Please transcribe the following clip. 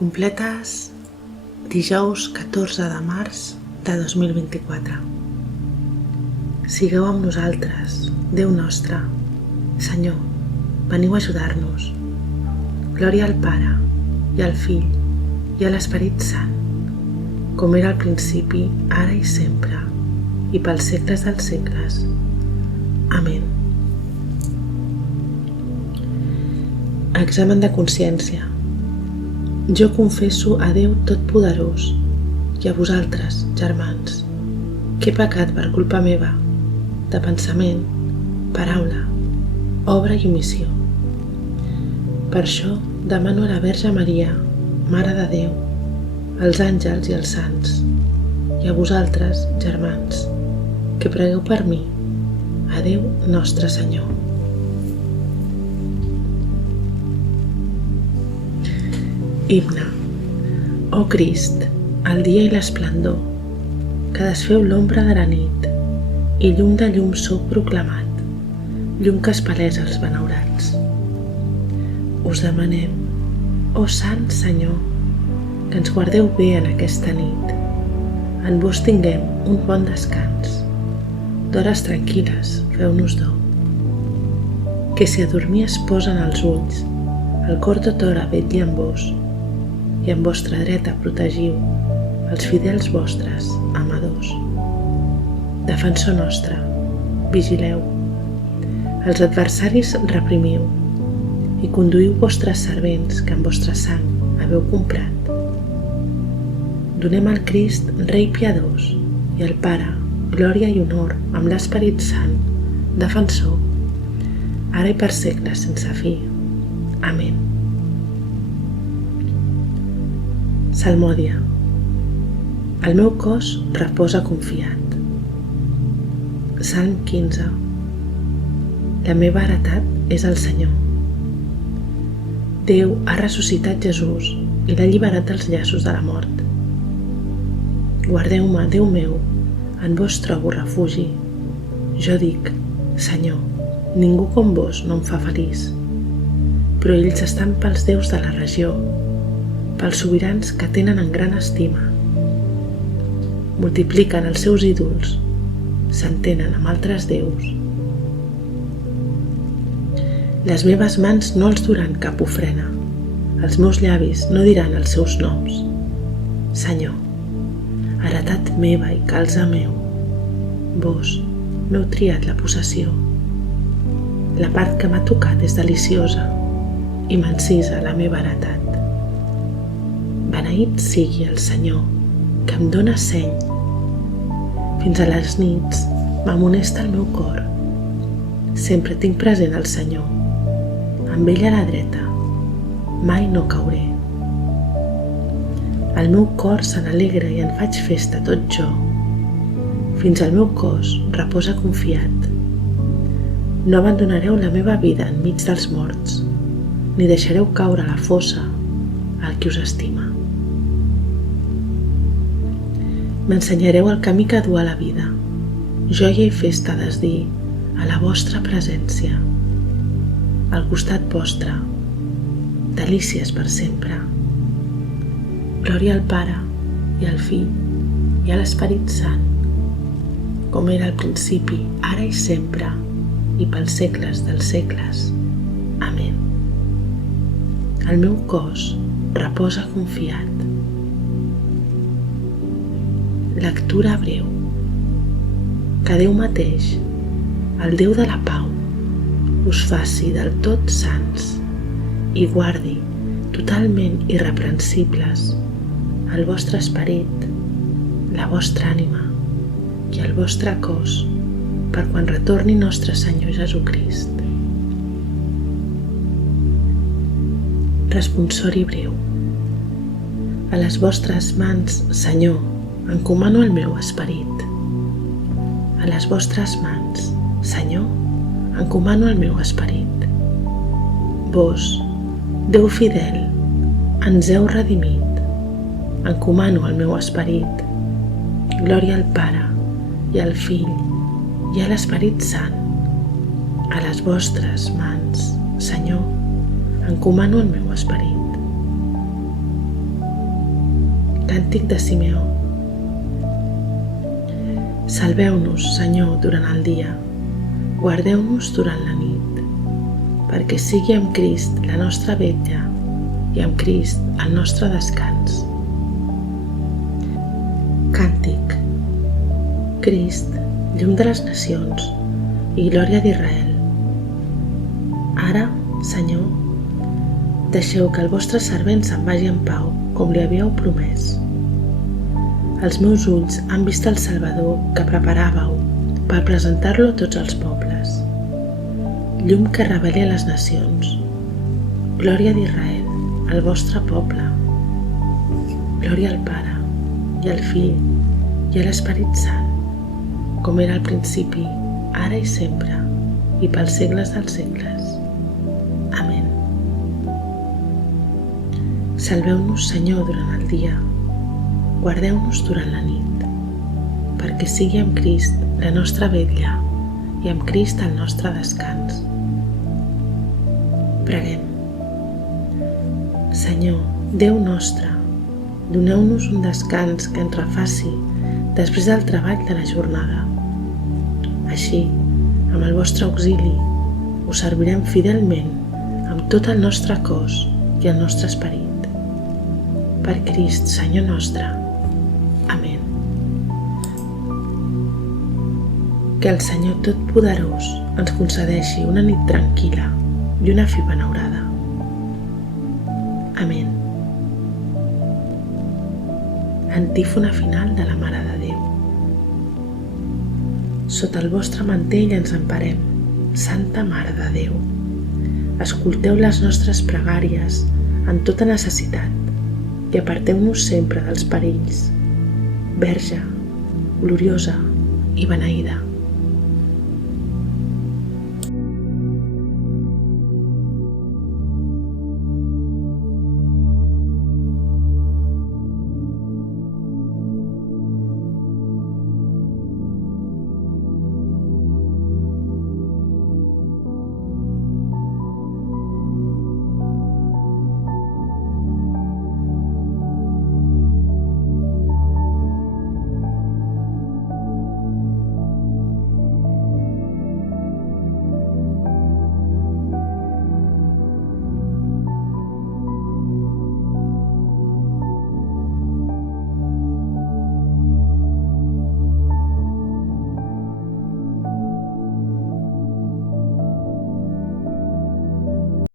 Completes dijous 14 de març de 2024. Sigueu amb nosaltres, Déu nostre, Senyor, veniu a ajudar-nos. Glòria al Pare, i al Fill, i a l'Esperit Sant, com era al principi, ara i sempre, i pels segles dels segles. Amén. Examen de consciència. Jo confesso a Déu Totpoderós i a vosaltres, germans, que he pecat per culpa meva, de pensament, paraula, obra i omissió. Per això demano a la Verge Maria, Mare de Déu, als àngels i als sants, i a vosaltres, germans, que pregueu per mi, a Déu Nostre Senyor. Himne. Ó Crist, el dia i l'esplendor, que desfeu l'ombra de la nit, i llum de llum sou proclamat, llum que espalesa els benaurats. Us demanem, ó Sant Senyor, que ens guardeu bé en aquesta nit, en vos tinguem un bon descans, d'hores tranquil·les feu-nos do, que si a dormir es posen els ulls, el cor tothora vetlli amb vos, i amb vostra dreta protegiu els fidels vostres, amadors. Defensor nostre, vigileu, els adversaris reprimiu i conduïu vostres servents que amb vostra sang haveu comprat. Donem al Crist, Rei piadós, i al Pare, glòria i honor amb l'Esperit Sant, defensor, ara i per segles sense fi. Amén. Salmòdia. El meu cos reposa confiat. Salm 15. La meva heretat és el Senyor. Déu ha ressuscitat Jesús i l'ha alliberat dels llaços de la mort. Guardeu-me, Déu meu, en vos trobo refugi. Jo dic, Senyor, ningú com vos no em fa feliç, però ells estan pels déus de la regió, pels sobirans que tenen en gran estima. Multipliquen els seus ídols, s'entenen amb altres déus. Les meves mans no els duran cap ofrena, els meus llavis no diran els seus noms. Senyor, heretat meva i calze meu, vos m'heu triat la possessió. La part que m'ha tocat és deliciosa i m'encisa la meva heretat. Beneït sigui el Senyor, que em dóna seny. Fins a les nits m'amonesta el meu cor. Sempre tinc present el Senyor. Amb ell a la dreta, mai no cauré. El meu cor se n'alegra i en faig festa tot jo. Fins al meu cos reposa confiat. No abandonareu la meva vida enmig dels morts, ni deixareu caure a la fossa el qui us estima. M'ensenyareu el camí que du a la vida, joia i festa desdir a la vostra presència. Al costat vostre, delícies per sempre. Glòria al Pare, i al Fill, i a l'Esperit Sant, com era al principi, ara i sempre, i pels segles dels segles. Amén. El meu cos reposa confiat. Lectura breu. Que Déu mateix, el Déu de la pau, us faci del tot sants i guardi totalment irreprensibles el vostre esperit, la vostra ànima i el vostre cos per quan retorni nostre Senyor Jesucrist. Responsori breu. A les vostres mans, Senyor, encomano el meu esperit. A les vostres mans, Senyor, encomano el meu esperit. Vos, Déu fidel, ens heu redimit. Encomano el meu esperit. Glòria al Pare, i al Fill, i a l'Esperit Sant. A les vostres mans, Senyor, encomano el meu esperit. Càntic de Simeó. Salveu-nos, Senyor, durant el dia, guardeu-nos durant la nit, perquè sigui amb Crist la nostra vetlla i amb Crist el nostre descans. Càntic. Crist, llum de les nacions i glòria d'Israel. Ara, Senyor, deixeu que el vostre servent se'n vagi en pau, com li havíeu promès. Els meus ulls han vist el Salvador que preparàveu per presentar-lo a tots els pobles. Llum que reveli a les nacions. Glòria d'Israel, el vostre poble. Glòria al Pare, i al Fill, i a l'Esperit Sant, com era al principi, ara i sempre, i pels segles dels segles. Amén. Salveu-nos, Senyor, durant el dia, guardeu-nos durant la nit, perquè sigui amb Crist la nostra vetlla i amb Crist el nostre descans. Preguem. Senyor, Déu nostre, doneu-nos un descans que ens refaci després del treball de la jornada. Així, amb el vostre auxili, us servirem fidelment amb tot el nostre cos i el nostre esperit. Per Crist, Senyor nostre. Amén. Que el Senyor Totpoderós ens concedeixi una nit tranquil·la i una fi benaurada. Amén. Antífona final de la Mare de Déu. Sota el vostre mantell ens emparem, Santa Mare de Déu. Escolteu les nostres pregàries en tota necessitat i aparteu-nos sempre dels perills. Verge, gloriosa i beneïda.